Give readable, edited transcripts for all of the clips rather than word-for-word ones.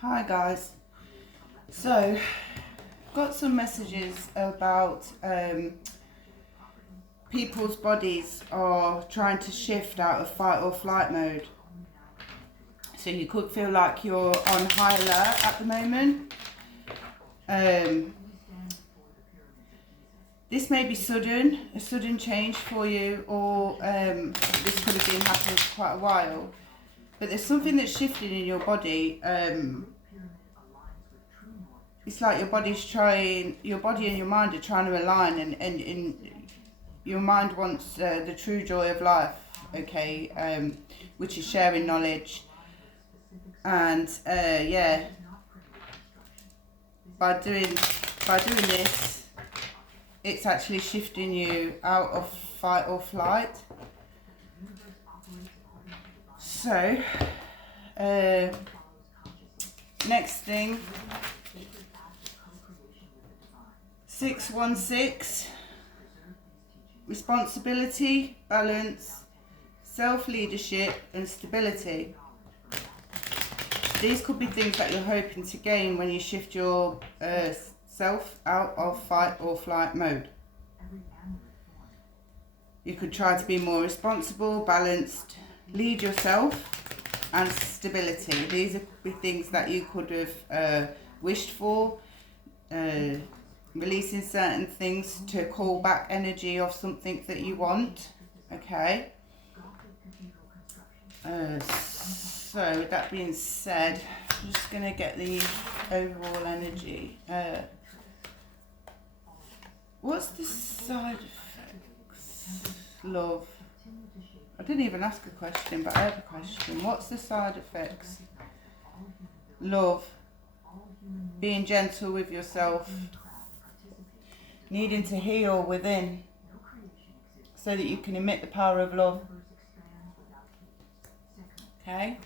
Hi guys. So, got some messages about people's bodies are trying to shift out of fight or flight mode. So you could feel like you're on high alert at the moment. This may be a sudden change for you, or this could have been happening for quite a while. But there's something that's shifting in your body. It's like your body and your mind are trying to align, and your mind wants the true joy of life, okay, which is sharing knowledge. And by doing this, it's actually shifting you out of fight or flight. So, next thing, 616, responsibility, balance, self-leadership and stability. These could be things that you're hoping to gain when you shift your self out of fight or flight mode. You could try to be more responsible, balanced, lead yourself, and stability. These are things that you could have wished for. Releasing certain things to call back energy of something that you want. Okay. So with that being said, I'm just going to get the overall energy. What's the side effects? Love. I didn't even ask a question, but I have a question. What's the side effects? Love. Being gentle with yourself. Needing to heal within so that you can emit the power of love. Okay.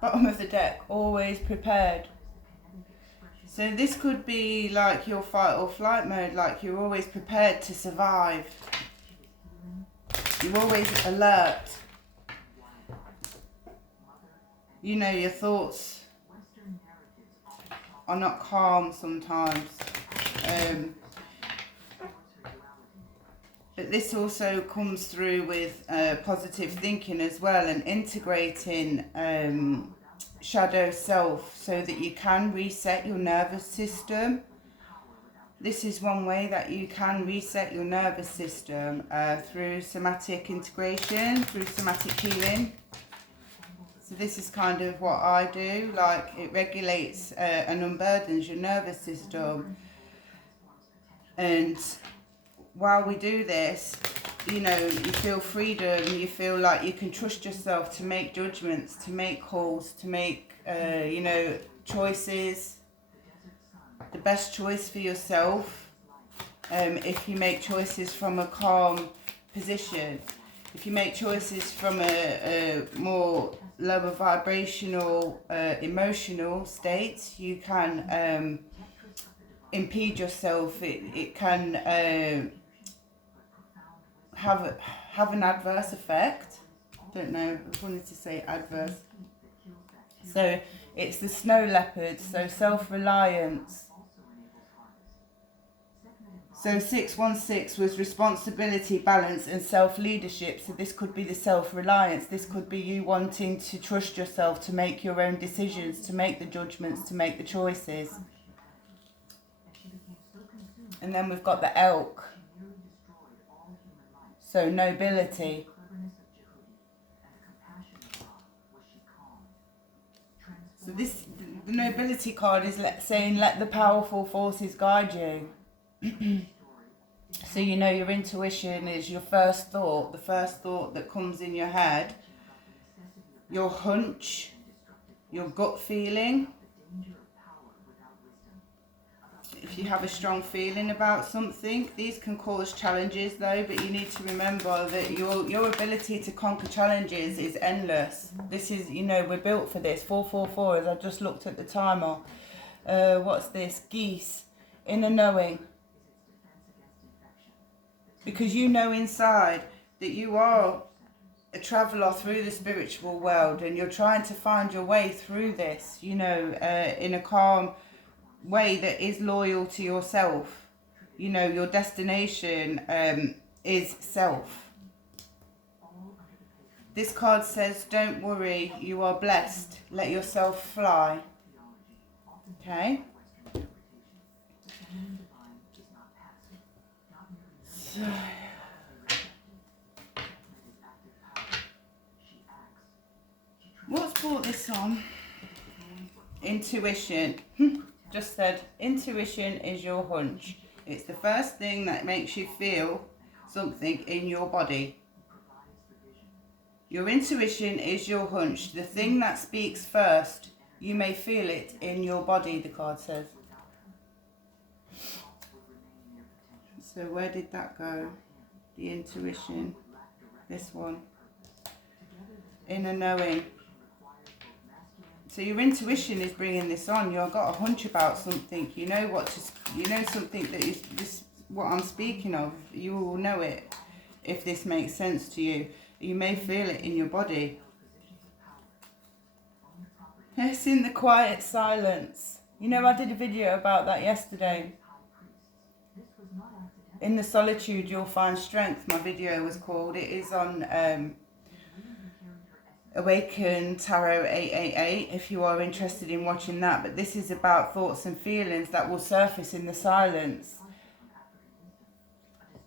Bottom of the deck, always prepared. So this could be like your fight or flight mode, like you're always prepared to survive. You're always alert. You know, your thoughts are not calm sometimes. But this also comes through with positive thinking as well, and integrating shadow self so that you can reset your nervous system. This is one way that you can reset your nervous system through somatic integration, through somatic healing. So this is kind of what I do, like it regulates and unburdens your nervous system. And while we do this, you know, you feel freedom, you feel like you can trust yourself to make judgments, to make calls, to make, choices, the best choice for yourself. If you make choices from a calm position, if you make choices from a more lower vibrational, emotional state, you can impede yourself. It can have an adverse effect. I don't know, I wanted to say adverse. So it's the snow leopard, so self-reliance. So 616 was responsibility, balance and self-leadership. So this could be the self-reliance. This could be you wanting to trust yourself to make your own decisions, to make the judgments, to make the choices. And then we've got the elk. So nobility. So the nobility card is saying let the powerful forces guide you. So you know your intuition is your first thought, the first thought that comes in your head, your hunch, your gut feeling. If you have a strong feeling about something, these can cause challenges though, but you need to remember that your ability to conquer challenges is endless. This is, you know, we're built for this. 444, as I just looked at the timer. What's this? Geese. Inner knowing. Because you know inside that you are a traveller through the spiritual world, and you're trying to find your way through this, you know, in a calm way that is loyal to yourself. You know, your destination is self. This card says, don't worry, you are blessed. Let yourself fly. Okay? So, what's brought this on? Intuition. Just said, intuition is your hunch. It's the first thing that makes you feel something in your body. Your intuition is your hunch, the thing that speaks first. You may feel it in your body, the card says. So where did that go? The intuition. This one. Inner knowing. So your intuition is bringing this on. You've got a hunch about something. You know something that is this. What I'm speaking of. You will know it if this makes sense to you. You may feel it in your body. It's in the quiet silence. You know, I did a video about that yesterday. In the solitude, you'll find strength. My video was called. It is on Awaken Tarot 888 if you are interested in watching that. But this is about thoughts and feelings that will surface in the silence.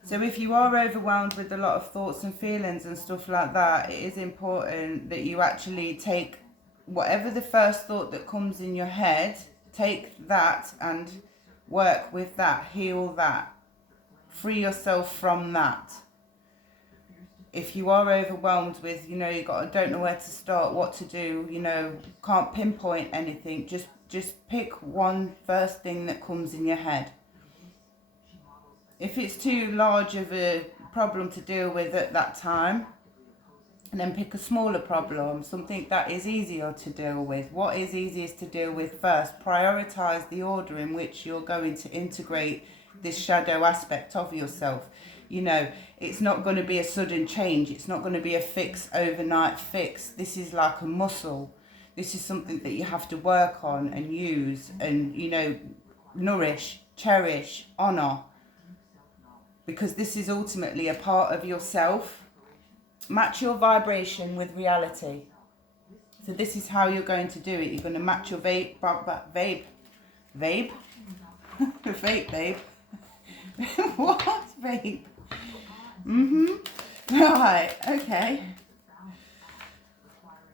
So if you are overwhelmed with a lot of thoughts and feelings and stuff like that, it is important that you actually take whatever the first thought that comes in your head, take that and work with that, heal that, free yourself from that. If you are overwhelmed with, you know, don't know where to start, what to do, you know, can't pinpoint anything, just pick one first thing that comes in your head. If it's too large of a problem to deal with at that time, and then pick a smaller problem, something that is easier to deal with. What is easiest to deal with first? Prioritise the order in which you're going to integrate this shadow aspect of yourself. You know, it's not going to be a sudden change. It's not going to be a fix, overnight fix. This is like a muscle. This is something that you have to work on and use and, you know, nourish, cherish, honour. Because this is ultimately a part of yourself. Match your vibration with reality. So this is how you're going to do it. You're going to match your vape, babe? What? Vape? Right, okay.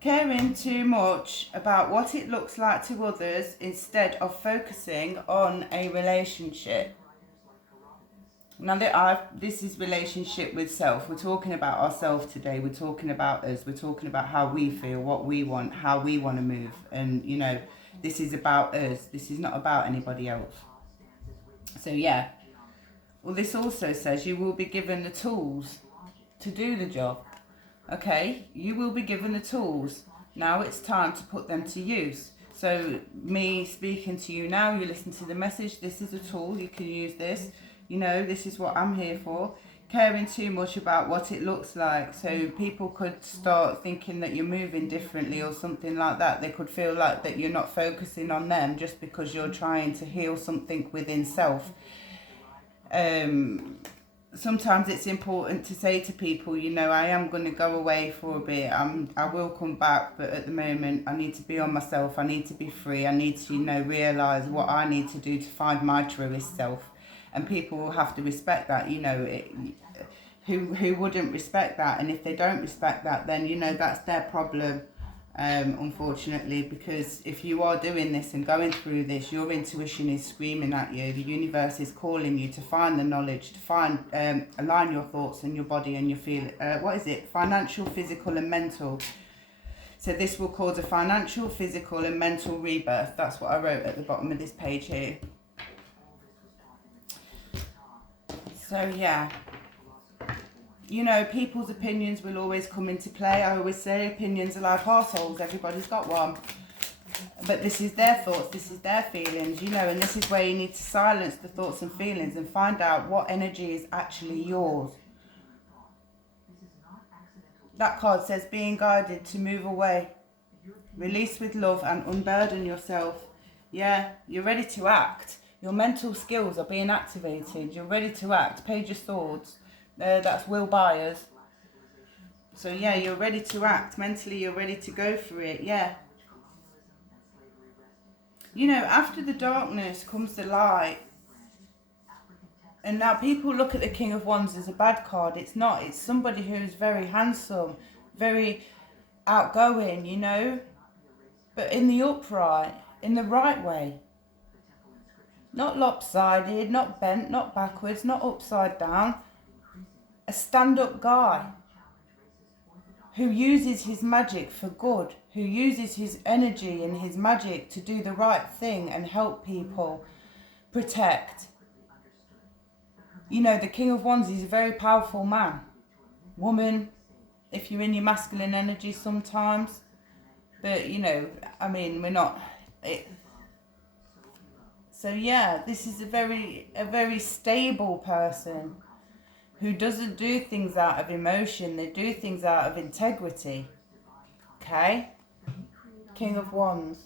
Caring too much about what it looks like to others instead of focusing on a relationship. Now this is relationship with self. We're talking about ourselves today. We're talking about us. We're talking about how we feel, what we want, how we want to move. And, you know, this is about us. This is not about anybody else. So, yeah. Well, this also says you will be given the tools to do the job. Okay? You will be given the tools. Now it's time to put them to use. So, me speaking to you now, you listen to the message. This is a tool. You can use this. You know, this is what I'm here for. Caring too much about what it looks like. So people could start thinking that you're moving differently or something like that. They could feel like that you're not focusing on them just because you're trying to heal something within self. Sometimes it's important to say to people, you know, I am going to go away for a bit. I will come back, but at the moment I need to be on myself. I need to be free. I need to, you know, realise what I need to do to find my truest self. And people will have to respect that, you know, who wouldn't respect that? And if they don't respect that, then, you know, that's their problem, unfortunately, because if you are doing this and going through this, your intuition is screaming at you. The universe is calling you to find the knowledge, to find, align your thoughts and your body and your feel. What is it? Financial, physical and mental. So this will cause a financial, physical and mental rebirth. That's what I wrote at the bottom of this page here. So, yeah, you know, people's opinions will always come into play. I always say opinions are like arseholes. Everybody's got one. But this is their thoughts. This is their feelings, you know, and this is where you need to silence the thoughts and feelings and find out what energy is actually yours. That card says being guided to move away. Release with love and unburden yourself. Yeah, you're ready to act. Your mental skills are being activated. You're ready to act. Page of Swords. That's Will Byers. So yeah, you're ready to act. Mentally, you're ready to go for it. Yeah. You know, after the darkness comes the light. And now people look at the King of Wands as a bad card. It's not. It's somebody who's very handsome, very outgoing, you know. But in the upright, in the right way. Not lopsided, not bent, not backwards, not upside down. A stand-up guy who uses his magic for good, who uses his energy and his magic to do the right thing and help people, protect. You know, the King of Wands is a very powerful man. Woman, if you're in your masculine energy sometimes. But, you know, I mean, we're not... So, yeah, this is a very stable person who doesn't do things out of emotion. They do things out of integrity. Okay? King of Wands.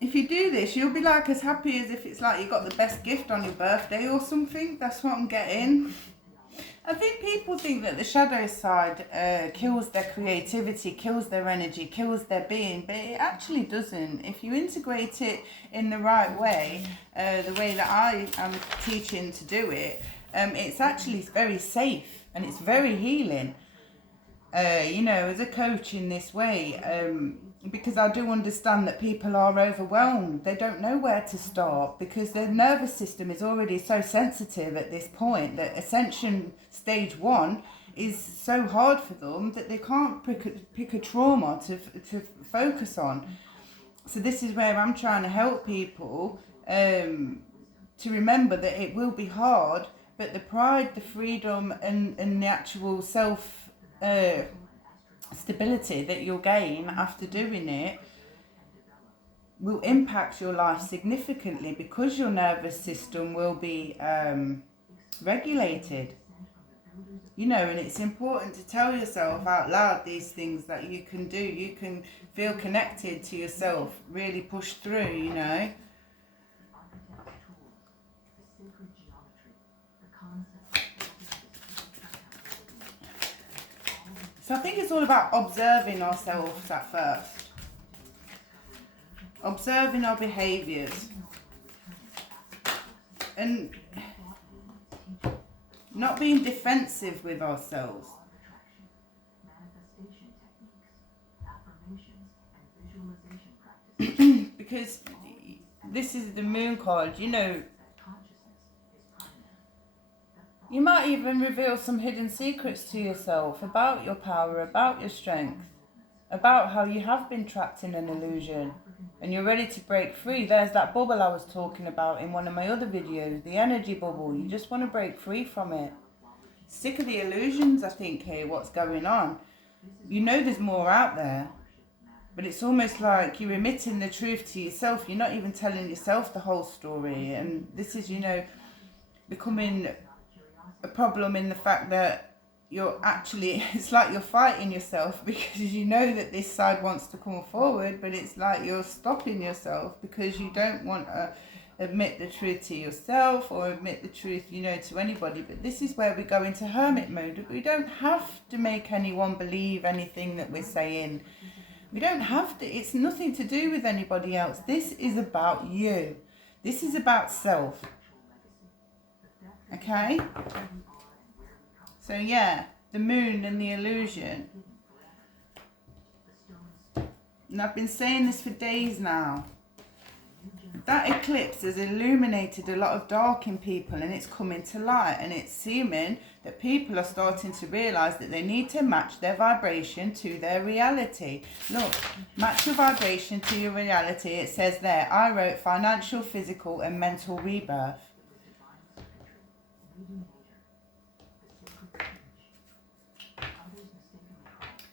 If you do this, you'll be like as happy as if it's like you got the best gift on your birthday or something. That's what I'm getting. I think people think that the shadow side kills their creativity, kills their energy, kills their being, but it actually doesn't. If you integrate it in the right way, the way that I am teaching to do it, it's actually very safe and it's very healing. You know, as a coach in this way, because I do understand that people are overwhelmed. They don't know where to start because their nervous system is already so sensitive at this point that Ascension Stage 1 is so hard for them that they can't pick a trauma to focus on. So this is where I'm trying to help people to remember that it will be hard, but the pride, the freedom and the actual self stability that you'll gain after doing it will impact your life significantly because your nervous system will be regulated. You know, and it's important to tell yourself out loud these things that you can do. You can feel connected to yourself, really push through, you know. So I think it's all about observing ourselves at first. Observing our behaviours. And not being defensive with ourselves. Because this is the moon card, you know. You might even reveal some hidden secrets to yourself about your power, about your strength, about how you have been trapped in an illusion and you're ready to break free. There's that bubble I was talking about in one of my other videos, the energy bubble. You just want to break free from it. Sick of the illusions, I think, here, what's going on. You know there's more out there, but it's almost like you're emitting the truth to yourself. You're not even telling yourself the whole story. And this is, you know, becoming a problem in the fact that you're actually, it's like you're fighting yourself because you know that this side wants to come forward, but it's like you're stopping yourself because you don't want to admit the truth to yourself or admit the truth, you know, to anybody. But this is where we go into hermit mode. We don't have to make anyone believe anything that we're saying. We don't have to. It's nothing to do with anybody else. This is about you. This is about self. Okay? So yeah, the moon and the illusion. And I've been saying this for days now. That eclipse has illuminated a lot of dark in people and it's coming to light, and it's seeming that people are starting to realise that they need to match their vibration to their reality. Look, match your vibration to your reality. It says there, I wrote financial, physical and mental rebirth.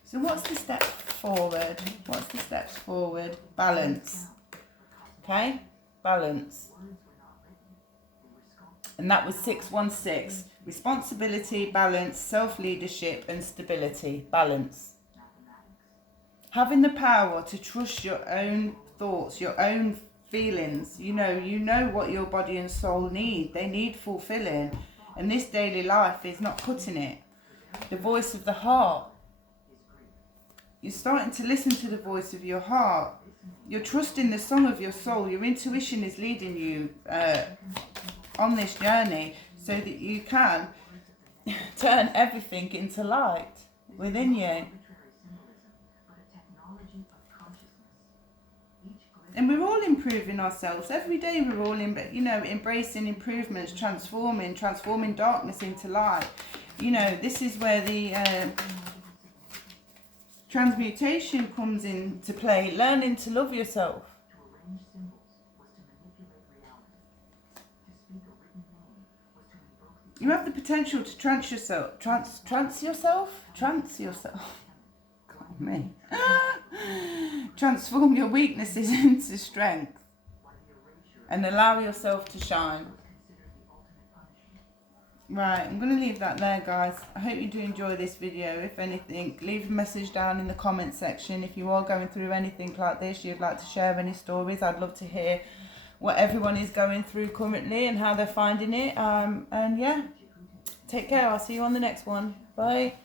So what's the step forward? What's the steps forward? Balance. Okay? Balance. And that was 616. Responsibility, balance, self-leadership and stability. Balance. Having the power to trust your own thoughts, your own feelings. You know what your body and soul need. They need fulfilling. And this daily life is not cutting it. The voice of the heart. You're starting to listen to the voice of your heart. You're trusting the song of your soul. Your intuition is leading you on this journey so that you can turn everything into light within you. And we're all improving ourselves. Every day we're all, embracing improvements, transforming darkness into light. This is where the transmutation comes into play. Learning to love yourself. You have the potential to trance yourself. God, me. Transform your weaknesses into strength and allow yourself to shine. Right, I'm going to leave that there, guys. I hope you do enjoy this video. If anything, leave a message down in the comment section. If you are going through anything like this, you'd like to share any stories, I'd love to hear what everyone is going through currently and how they're finding it. And yeah, take care. I'll see you on the next one. Bye.